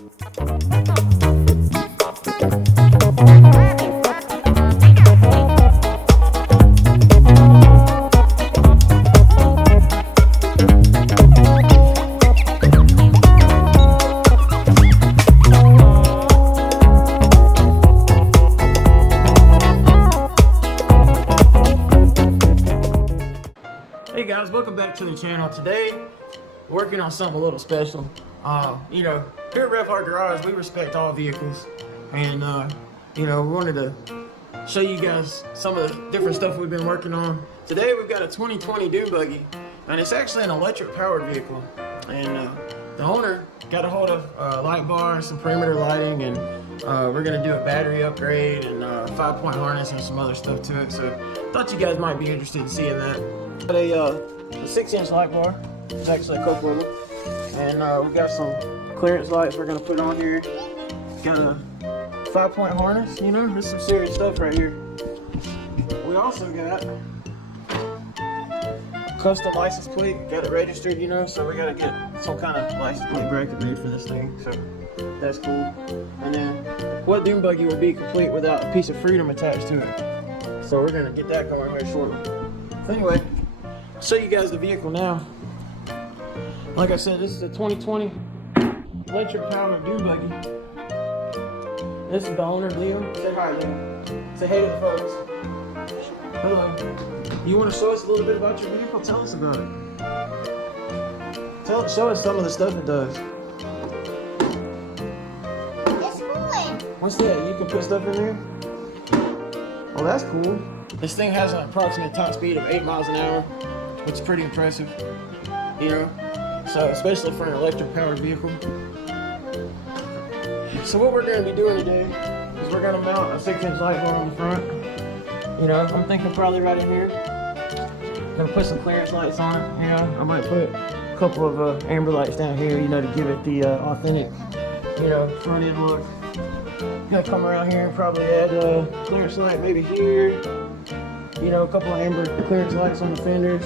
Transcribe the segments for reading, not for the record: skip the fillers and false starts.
Hey guys, welcome back to the channel. Today, working on something a little special. You know, here at Rev Hard Garage, we respect all vehicles, and you know, we wanted to show you guys some of the different stuff we've been working on. Today, we've got a 2020 Dune buggy, and it's actually an electric-powered vehicle. And the owner got a hold of a light bar and some perimeter lighting, and we're gonna do a battery upgrade and 5-point harness and some other stuff to it. So, thought you guys might be interested in seeing that. Got a 6-inch light bar. There's actually a couple of them, and we got some clearance lights we're gonna put on here. Got a 5-point harness. You know, there's some serious stuff right here. We also got custom license plate. Got it registered, you know, so we gotta get some kind of license plate bracket made for this thing. So that's cool. And then, what Dune buggy will be complete without a piece of freedom attached to it? So we're gonna get that going here shortly. So anyway, I'll show you guys the vehicle now. Like I said, this is a 2020 electric powered Dune buggy. This is the owner, Liam. Say hi, Liam. Say hey to the folks. Hello. You want to show us a little bit about your vehicle? Tell us about it. Show us some of the stuff it does. It's cooling. What's that? You can put stuff in there? Oh, that's cool. This thing has an approximate top speed of 8 miles an hour, which is pretty impressive, you know, so especially for an electric powered vehicle. So what we're going to be doing today is we're going to mount a 6-inch light bar on the front. You know, I'm thinking probably right in here. Gonna put some clearance lights on it, you know. I might put a couple of amber lights down here, you know, to give it the authentic, you know, front end look. Gonna come around here and probably add a clearance light maybe here. You know, a couple of amber clearance lights on the fenders.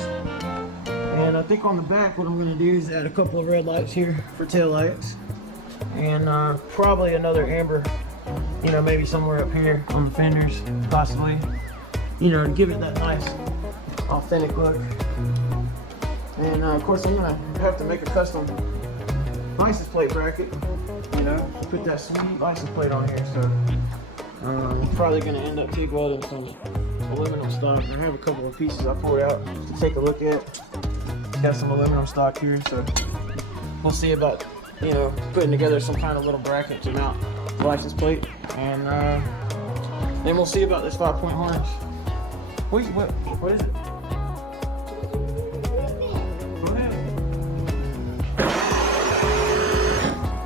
And I think on the back what I'm going to do is add a couple of red lights here for tail lights. And probably another amber, you know, maybe somewhere up here on the fenders, possibly. You know, to give it that nice, authentic look. And of course I'm going to have to make a custom license plate bracket. You know, put that sweet license plate on here. So I'm probably going to end up TIG welding some aluminum stock. I have a couple of pieces I pulled out to take a look at. Got some aluminum stock here, so we'll see about, you know, putting together some kind of little bracket to mount the license plate, and then we'll see about this 5-point harness. Wait, what is it? Go ahead.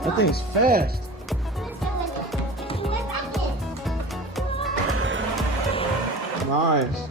That thing's fast. Nice.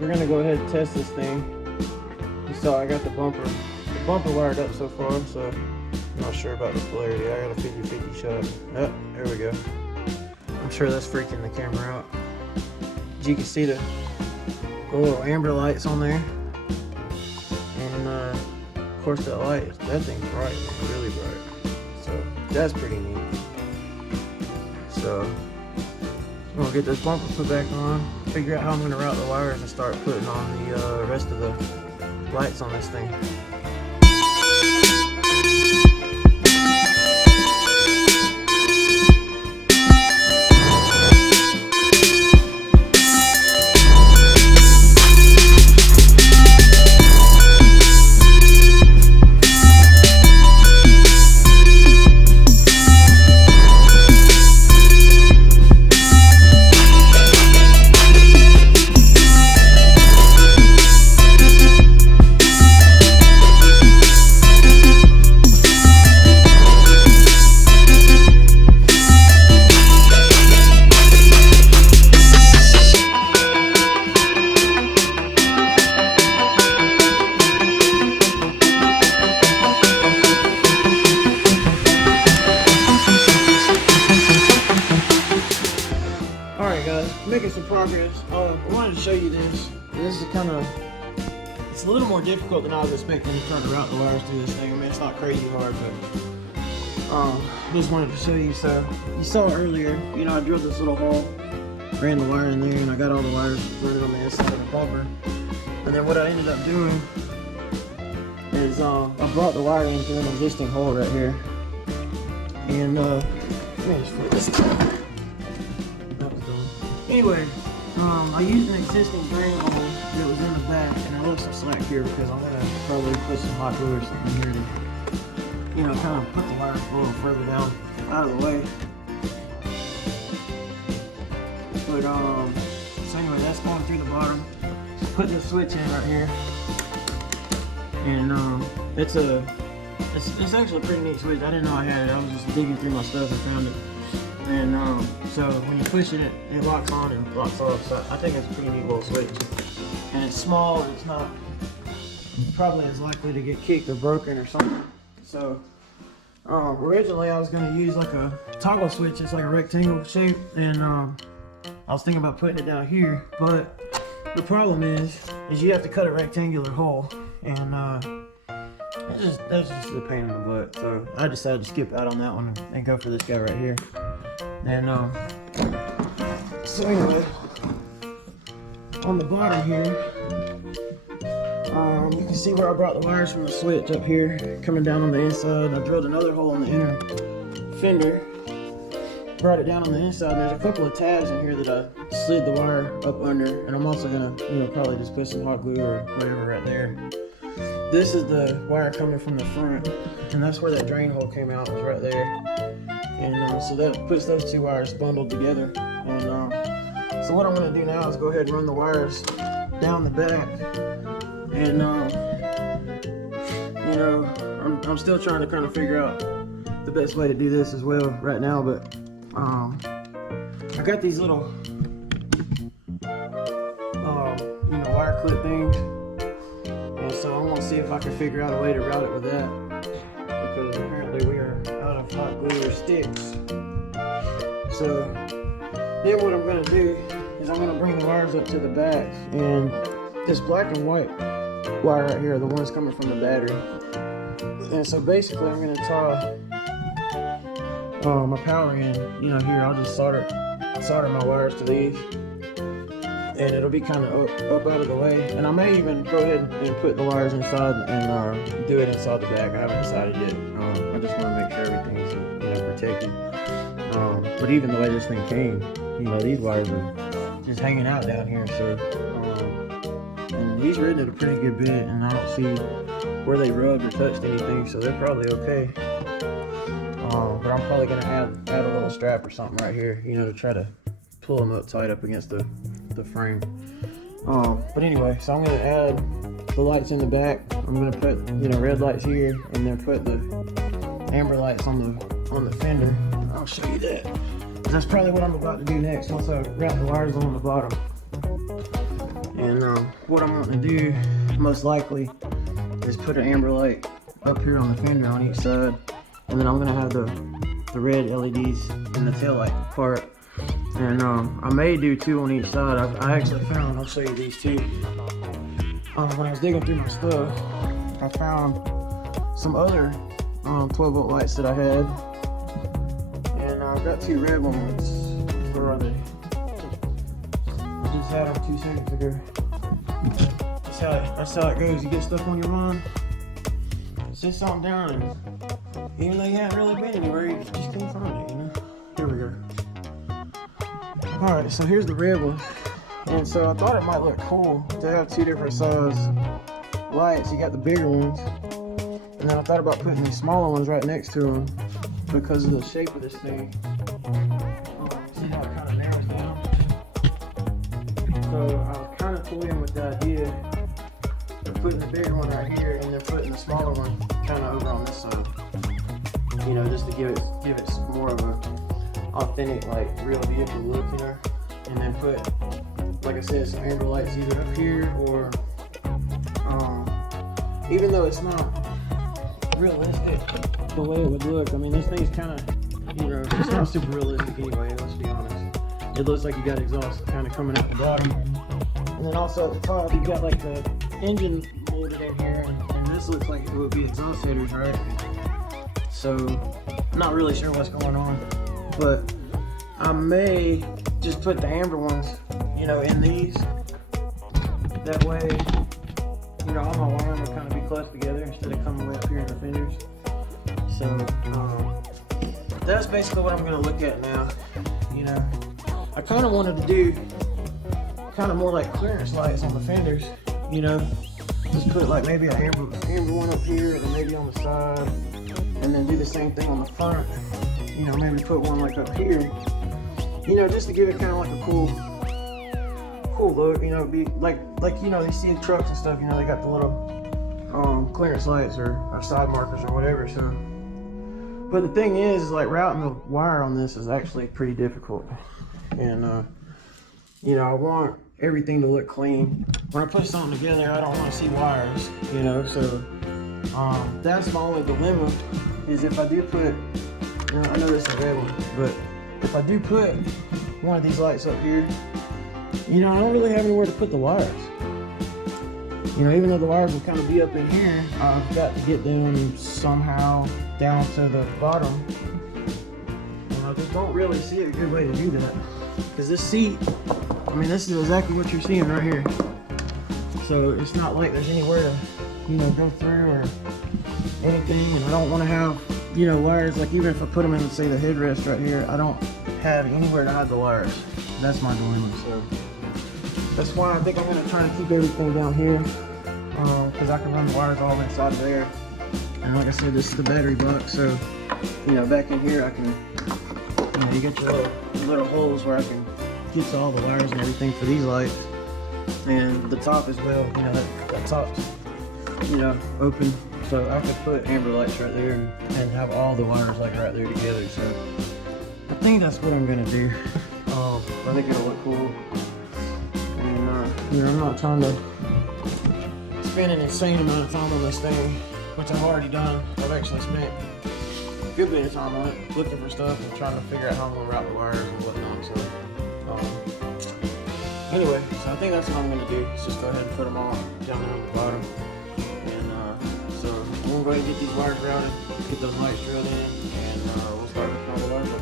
we're gonna go ahead and test this thing. You saw I got the bumper wired up so far, so I'm not sure about the polarity. I got a 50-50 shot. Oh, there we go. I'm sure that's freaking the camera out. As you can see the little amber lights on there. And of course that thing's bright, really bright. So that's pretty neat. So I'm gonna get this bumper put back on, figure out how I'm gonna route the wires and start putting on the rest of the lights on this thing. Making some progress. I wanted to show you this. This is it's a little more difficult than I was expecting to try to route the wires through this thing. I mean, it's not crazy hard, but just wanted to show you. So you saw earlier, you know, I drilled this little hole, ran the wire in there, and I got all the wires running on the inside of the bumper. And then what I ended up doing is I brought the wire into an existing hole right here. And let me just flip this down. Anyway, I used an existing drain hole that was in the back, and I left some slack here because I'm gonna probably put some hot glue or something here to, you know, kind of put the wires a little further down out of the way. But so anyway, that's going through the bottom. Putting the switch in right here, and it's actually a pretty neat switch. I didn't know I had it. I was just digging through my stuff and found it. And so when you push it, it locks on and locks off. So I think it's a pretty neat little switch. And it's small, and it's not probably as likely to get kicked or broken or something. So originally I was going to use like a toggle switch. It's like a rectangle shape, and I was thinking about putting it down here. But the problem is you have to cut a rectangular hole, and that's just a pain in the butt. So I decided to skip out on that one and go for this guy right here. And so anyway, on the bottom here, you can see where I brought the wires from the switch up here, coming down on the inside. I drilled another hole in the inner fender, brought it down on the inside. There's a couple of tabs in here that I slid the wire up under, and I'm also gonna, you know, probably just put some hot glue or whatever right there. This is the wire coming from the front, and that's where that drain hole came out, was right there. And so that puts those two wires bundled together. And so what I'm going to do now is go ahead and run the wires down the back. And you know, I'm still trying to kind of figure out the best way to do this as well right now. But I got these little you know, wire clip things, and so I'm going to see if I can figure out a way to route it with that, because apparently we are out of hot glue or sticks. So then what I'm going to do is I'm going to bring the wires up to the back, and this black and white wire right here are the ones coming from the battery. And so basically I'm going to tie my power in, you know, here. I'll just solder my wires to these, and it'll be kind of up out of the way. And I may even go ahead and put the wires inside and do it inside the back. I haven't decided yet. I just want to make sure everything's, you know, protected. But even the way this thing came, you know, these wires are just hanging out down here. So and these ridden it a pretty good bit, and I don't see where they rubbed or touched anything, so they're probably okay. But I'm probably gonna add a little strap or something right here, you know, to try to pull them up tight up against the frame. But anyway, so I'm gonna add the lights in the back. I'm gonna put, you know, red lights here, and then put the amber lights on the fender. I'll show you that. That's probably what I'm about to do next once I wrap the wires on the bottom. And what I'm wanting to do, most likely, is put an amber light up here on the fender on each side, and then I'm gonna have the red LEDs in the tail light part. And I may do 2 on each side. I actually found, I'll show you these two. When I was digging through my stuff, I found some other 12 volt lights that I had. And I've got 2 red ones. Where are they? I just had them 2 seconds ago. That's how it goes. You get stuff on your mind, sit something down, and even though you haven't really been anywhere, you just can't find it, you know? Here we go. Alright, so here's the red one. And so I thought it might look cool to have 2 different size lights. You got the bigger ones, and then I thought about putting these smaller ones right next to them because of the shape of this thing. See how it kind of narrows down? So I was kind of toying with the idea of putting the bigger one right here and then putting the smaller one kind of over on this side. You know, just to give it more of a authentic, like, real vehicle look, you know? And then put, like I said, some amber lights either up here or, even though it's not realistic the way it would look, I mean, this thing's kind of, you know, it's not super realistic anyway, let's be honest. It looks like you got exhaust kind of coming out the bottom. And then also at the top, you got like the engine molded in here, and this looks like it would be exhaust headers, right? So, not really sure what's going on, but I may just put the amber ones, you know, in these. That way, you know, all my wiring will kind of be close together instead of coming way up here in the fenders. So, that's basically what I'm going to look at now. You know, I kind of wanted to do kind of more like clearance lights on the fenders, you know. Just put like maybe an amber one up here, and maybe on the side, and then do the same thing on the front. You know, maybe put one like up here, you know, just to give it kind of like a cool look. You know, be like you know, you see the trucks and stuff. You know, they got the little clearance lights or side markers or whatever. So, but the thing is like routing the wire on this is actually pretty difficult, and you know, I want everything to look clean. When I put something together, I don't want to see wires, you know, so that's my only dilemma, is if I do put, you know, I know this is a red one, but if I do put one of these lights up here, you know, I don't really have anywhere to put the wires. You know, even though the wires will kind of be up in here, I've got to get them somehow down to the bottom. And I just don't really see a good way to do that. Because this seat, I mean, this is exactly what you're seeing right here. So it's not like there's anywhere to, you know, go through or anything. And I don't want to have, you know, wires, like even if I put them in, say, the headrest right here, I don't have anywhere to hide the wires. That's my dilemma. So that's why I think I'm going to try to keep everything down here, because I can run the wires all inside of there. And like I said, this is the battery box, so, you know, back in here I can, you know, you get your little holes where I can get to all the wires and everything for these lights. And the top as well, you know, that top's, you know, open. So I could put amber lights right there and have all the wires like right there together. So I think that's what I'm going to do. I think it'll look cool. And, you know, I'm not trying to spend an insane amount of time on this thing, which I've already done. I've actually spent a good bit of time on it, looking for stuff and trying to figure out how I'm going to route the wires and whatnot. So, anyway, so I think that's what I'm going to do. Is just go ahead and put them all down there on the bottom. And so I'm going to go ahead and get these wires routed, get those lights drilled in, and we'll start hooking all the wires up.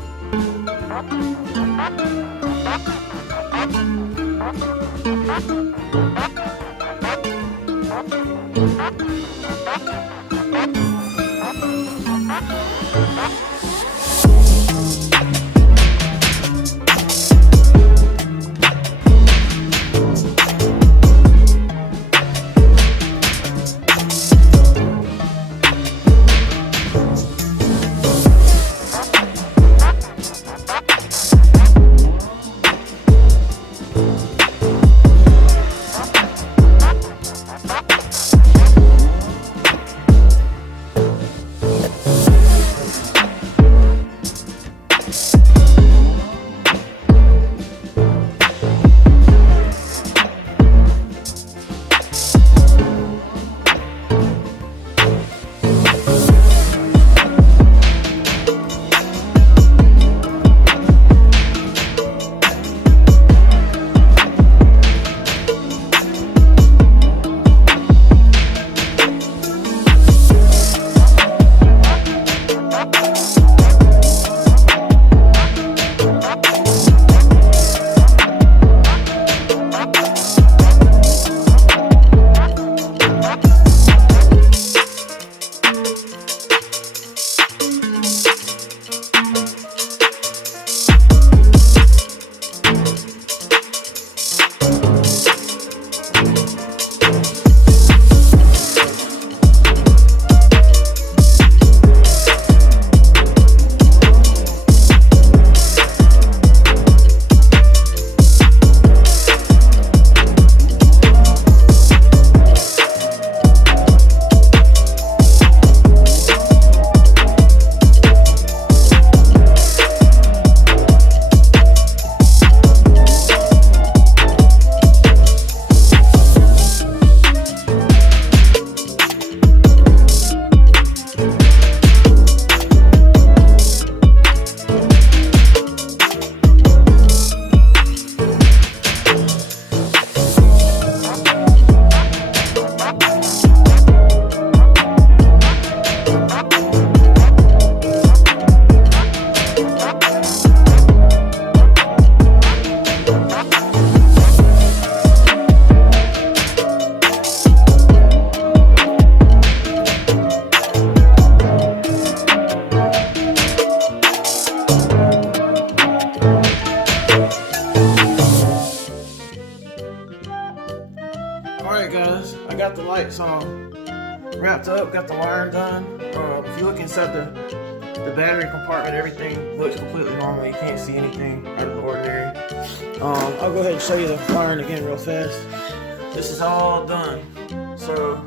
Alright guys, I got the lights wrapped up, got the wiring done. If you look inside the battery compartment, everything looks completely normal. You can't see anything out of the ordinary. I'll go ahead and show you the wiring again real fast. This is all done. So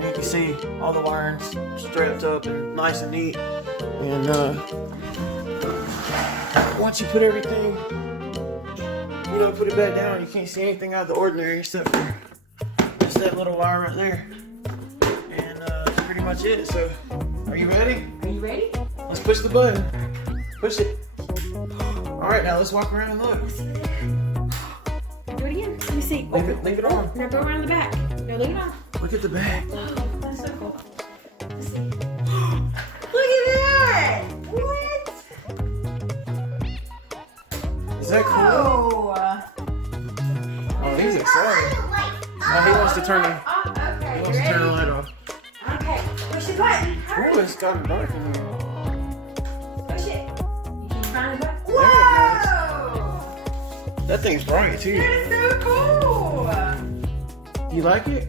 you can see all the wirings strapped up and nice and neat. And once you put everything, put it back down, you can't see anything out of the ordinary except for just that little wire right there. And that's pretty much it. So, are you ready? Are you ready? Let's push the button. Push it. All right, now let's walk around and look. Do it again. Let me see. Leave it on. Now go around the back. No, leave it on. Look at the back. Oh, that's so cool. Let's see. Look at that! What? Is that cool? Oh. Oh, he's excited. Now he wants to turn the Okay, he wants to turn the light off. Okay, push the button. Hurry. Oh, it's gotten dark in here. Push it. You keep trying the button. There it Whoa! That thing's bright too. That is so cool. You like it?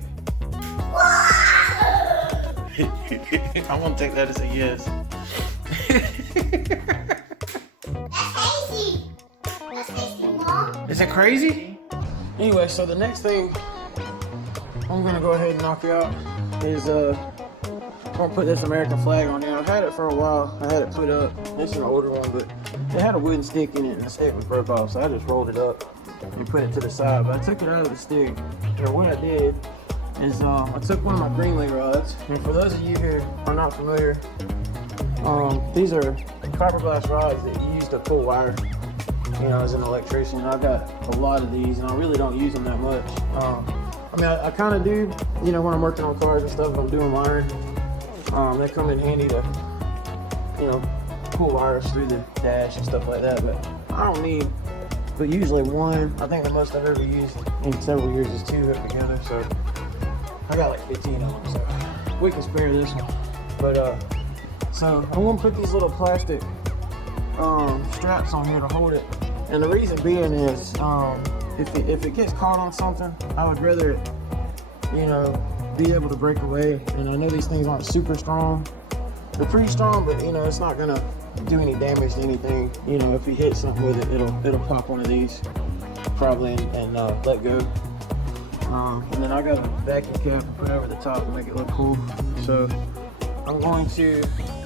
I'm gonna take that as a yes. That's crazy. That's crazy, Mom. Is it crazy? Anyway, so the next thing I'm gonna go ahead and knock out is I'm gonna put this American flag on here. I've had it for a while. I had it put up. This is an older one, but it had a wooden stick in it and the stick was broke off, so I just rolled it up and put it to the side. But I took it out of the stick, and what I did is I took one of my Greenlee rods, and for those of you who are not familiar, these are fiberglass rods that you use to pull wire, as an electrician. I've got a lot of these, and I really don't use them that much. I kind of do, when I'm working on cars and stuff, if I'm doing wiring. They come in handy to, pull wires through the dash and stuff like that, but I don't need, but usually one. I think the most I've ever used in several years is 2 hooked together, so I got like 15 of them, so we can spare this one. But so I'm gonna put these little plastic straps on here to hold it, and the reason being is if it gets caught on something, I would rather it, be able to break away. And I know these things aren't super strong. They're pretty strong, but it's not gonna do any damage to anything. If you hit something with it, it'll pop one of these probably and let go. And then I got a vacuum cap to put over the top to make it look cool. So I'm going to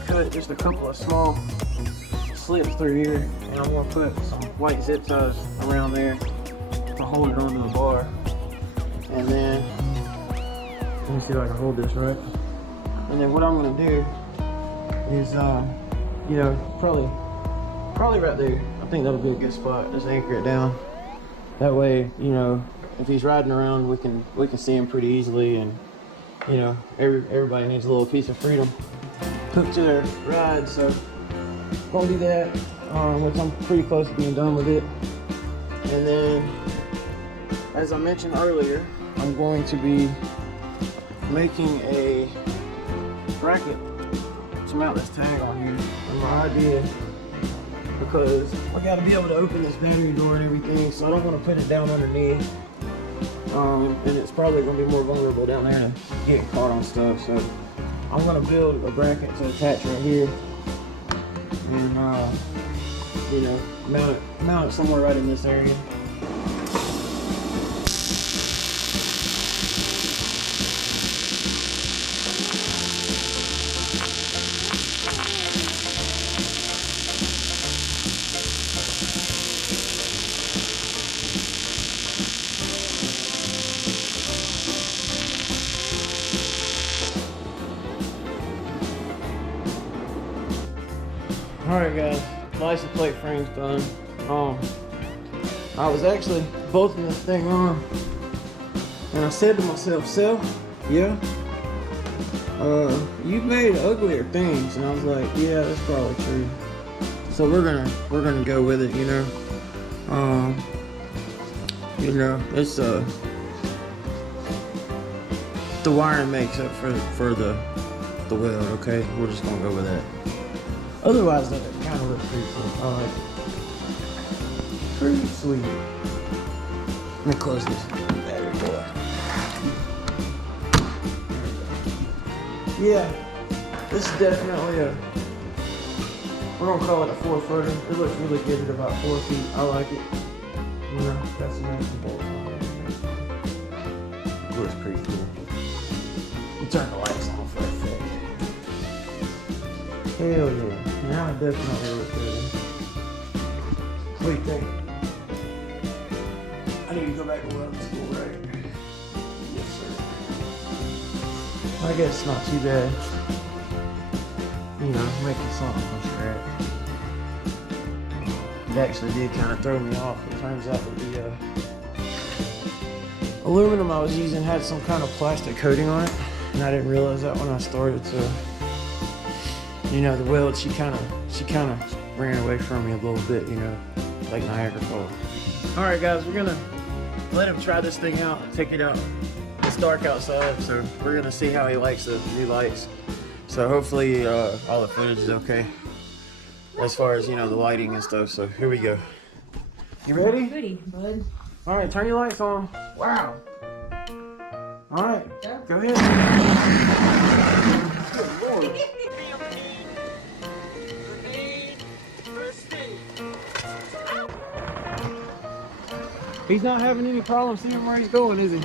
cut just a couple of small slips through here, and I'm going to put some white zip ties around there to hold it onto the bar. And then, let me see if I can hold this right. And then what I'm going to do is, probably right there. I think that'll be a good spot. Just anchor it down. That way, if he's riding around, we can see him pretty easily, and everybody needs a little piece of freedom hooked to their ride. So gonna do that, which I'm pretty close to being done with it. And then, as I mentioned earlier, I'm going to be making a bracket to mount this tag on here. And my idea, because I got to be able to open this battery door and everything, so I don't want to put it down underneath. And it's probably going to be more vulnerable down there to getting caught on stuff. So I'm going to build a bracket to attach right here, and mount it somewhere right in this area. Alright guys, license plate frame's done. I was actually bolting this thing on, and I said to myself, "Sel, yeah, you've made uglier things," and I was like, "Yeah, that's probably true." So we're gonna go with it, it's the wiring makes up for the weld. Okay, we're just gonna go with that. Otherwise, that kind of looks pretty cool. I like it. Pretty sweet. Let me close this battery door. Yeah, this is definitely we're gonna call it a 4-footer. It looks really good at about 4 feet. I like it. You know, got some nice bolts on it. It looks pretty cool. We'll turn the lights on for a sec. Hell yeah. Now it definitely looks good. What do you think? I need to go back to welding school, right? Yes, sir. I guess it's not too bad. You know, making something from scratch. It actually did kind of throw me off. It turns out that the aluminum I was using had some kind of plastic coating on it, and I didn't realize that when I started to, you know, the weld, she kind of ran away from me a little bit, you know, like Niagara Falls. All right, guys, we're gonna let him try this thing out, take it out. It's dark outside, so we're gonna see how he likes the new lights. So hopefully all the footage is okay as far as, you know, the lighting and stuff. So here we go. You ready? Ready, bud. All right, turn your lights on. Wow. All right, go ahead. Good Lord. He's not having any problem seeing where he's going, is he?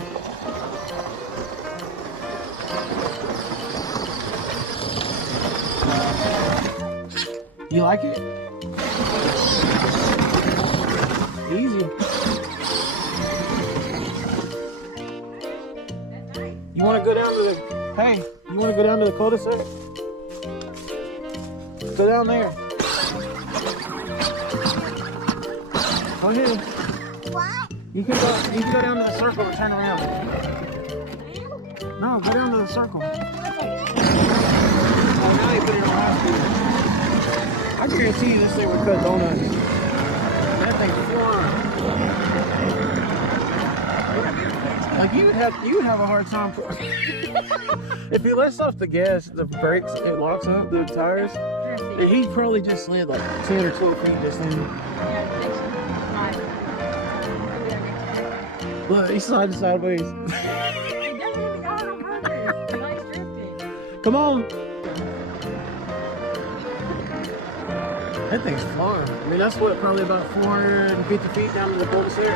You like it? Easy. You want to go down to the, hey, you want to go down to the cul-de-sac? Go down there. Go ahead. What? You can go down to the circle and turn around. No, go down to the circle. Oh, now you put it on high speed. I guarantee you this thing would cut donuts. That thing's flying. Like you would have a hard time if he lets off the gas, the brakes, it locks up the tires. He probably just slid like 10 or 12 feet just in. Look, he's sliding sideways. Come on. That thing's flying. I mean, that's what, probably about 450 feet down to the cul-de-sac.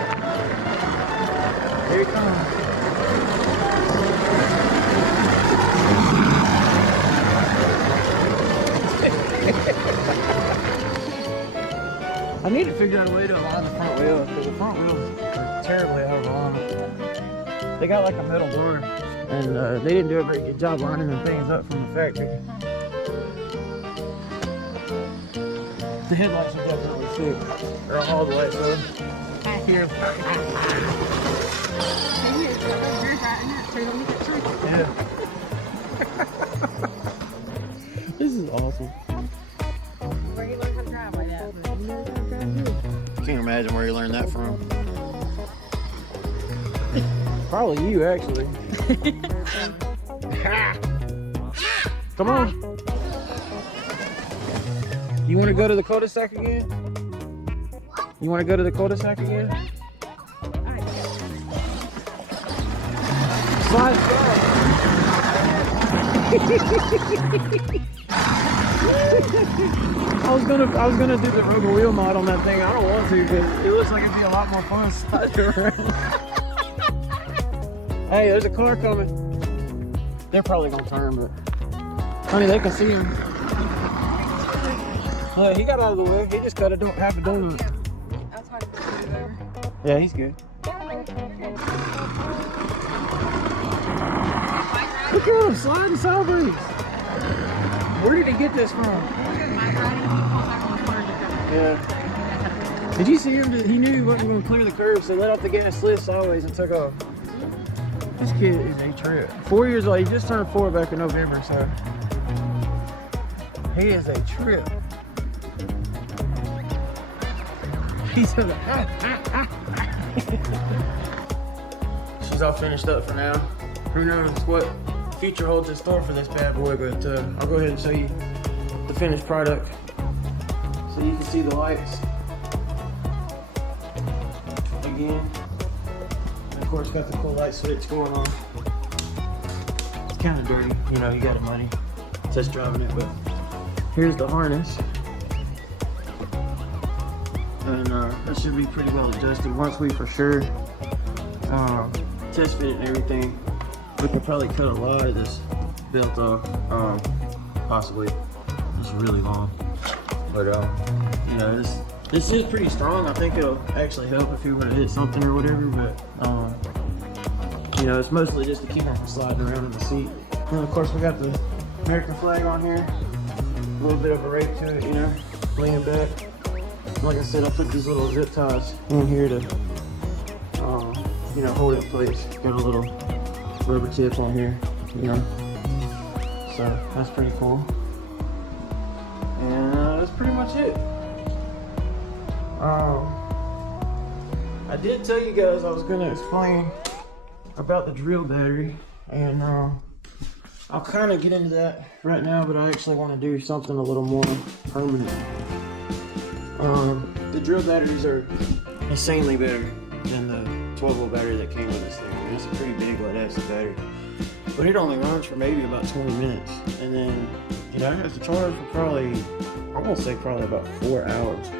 Here he comes. I need to figure out a way to align the front wheel, because the front wheels are terribly out of alignment. They got like a metal bar, and they didn't do a very good job lining them things up from the factory. The headlights are definitely sick. They're all the lights on. Here. Yeah. This is awesome. Where you learn how to drive like that? Can't imagine where you learned that from. Probably you, actually. Come on. You want to go to the cul-de-sac again? You want to go to the cul-de-sac again? Slide. I was gonna do the rubber wheel mod on that thing. I don't want to, but it looks like it'd be a lot more fun sliding around. Hey, there's a car coming. They're probably gonna turn, but honey, they can see him. He got out of the way. He just got half a donut. That's why I put it over. Yeah, he's good. Look at him sliding sideways. Where did he get this from? Yeah. Did you see him? He knew he wasn't going to clear the curve, so let off the gas, slid sideways, and took off. This kid is a trip. 4 years old. He just turned 4 back in November, so he is a trip. He's gonna. She's all finished up for now. Who knows what the future holds in store for this bad boy, but I'll go ahead and show you the finished product so you can see the lights again. And of course, got the cool light switch going on. kind of dirty. You know, you got to money test driving it, but here's the harness. And that should be pretty well adjusted. Once we for sure test fit it and everything, we could probably cut a lot of this belt off, possibly. It's really long, but you know, this is pretty strong. I think it'll actually help if you were to hit something or whatever, but you know, it's mostly just to keep them from sliding around in the seat. And of course, we got the American flag on here, a little bit of a rake to it, you know, leaning back. Like I said, I put these little zip ties in here to, you know, hold it in place. Got a little rubber tips on here, you know. So that's pretty cool. And that's pretty much it. I did tell you guys I was gonna explain about the drill battery, and I'll kind of get into that right now, but I actually want to do something a little more permanent. The drill batteries are insanely better than the 12-volt battery that came with this thing. I mean, it's a pretty big lead-acid battery, but it only runs for maybe about 20 minutes, and then you know, I have to charge for probably, I'm gonna say probably about 4 hours,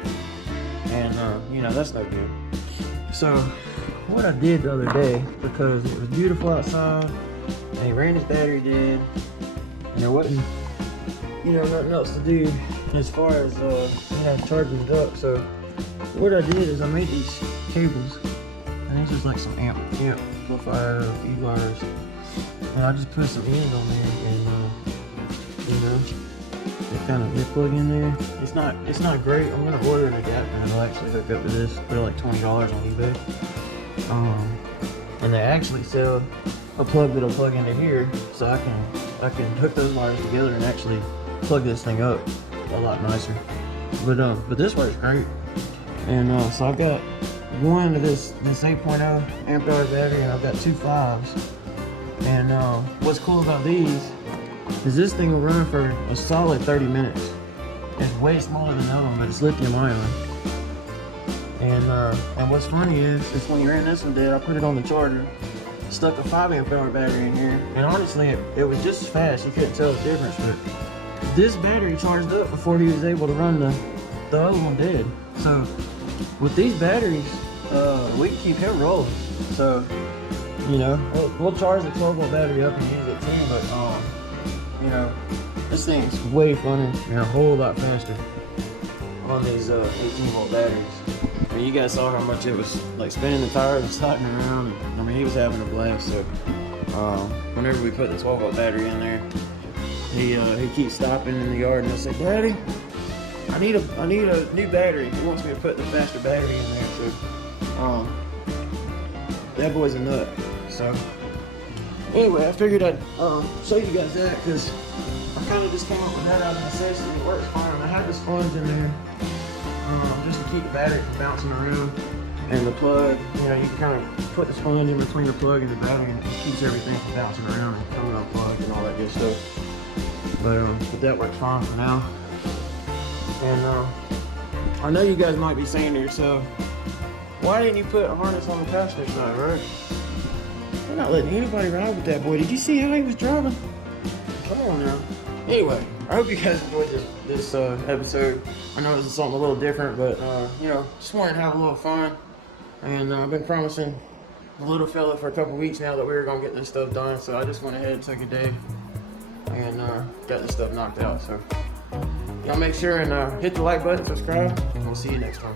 and you know, that's no good. So what I did the other day, because it was beautiful outside and he ran his battery dead and there wasn't, you know, nothing else to do as far as you know, charging it up, so what I did is I made these cables, and this is like some amplifier, feed wires, and I just put some ends on there, and you know, they plug in there. It's not great. I'm gonna order an adapter and it'll actually hook up to this. Put it like $20 on eBay. And they actually sell a plug that'll plug into here, so I can hook those wires together and actually plug this thing up a lot nicer. But this works great. And so I've got one of this 8.0 amp hour battery, and I've got 2 5s. And what's cool about these is this thing will run for a solid 30 minutes. It's way smaller than the other one, but it's lithium ion. And what's funny is when you ran this one dead, I put it on the charger, stuck a 5 amp hour battery in here, and honestly, it was just as fast. You couldn't tell the difference, but this battery charged up before he was able to run the other one dead. So with these batteries, we can keep him rolling. So, you know, we'll charge the 12-volt battery up and use it too, but you know, this thing's way funner and a whole lot faster on these 18-volt batteries. I mean, you guys saw how much it was like spinning the tires and sliding around. And, I mean, he was having a blast. So whenever we put the 12-volt battery in there, he keeps stopping in the yard, and I say, "Daddy, I need a new battery." He wants me to put the faster battery in there. So that boy's a nut. So anyway, I figured I'd show you guys that, because I kind of just came up with that out of necessity. It works fine. I had the sponge in there just to keep the battery from bouncing around, and the plug, you know, you can kind of put the sponge in between the plug and the battery, and it keeps everything from bouncing around and coming unplugged and all that good stuff. But that works fine for now. And I know you guys might be saying to yourself, why didn't you put a harness on the passenger side, right? We're not letting anybody ride with that boy. Did you see how he was driving? Come on now. Anyway, I hope you guys enjoyed this episode. I know this is something a little different, but you know, just wanted to have a little fun. And I've been promising the little fella for a couple weeks now that we were gonna get this stuff done, so I just went ahead and took a day and got this stuff knocked out. So y'all make sure and hit the like button, subscribe, and we'll see you next time.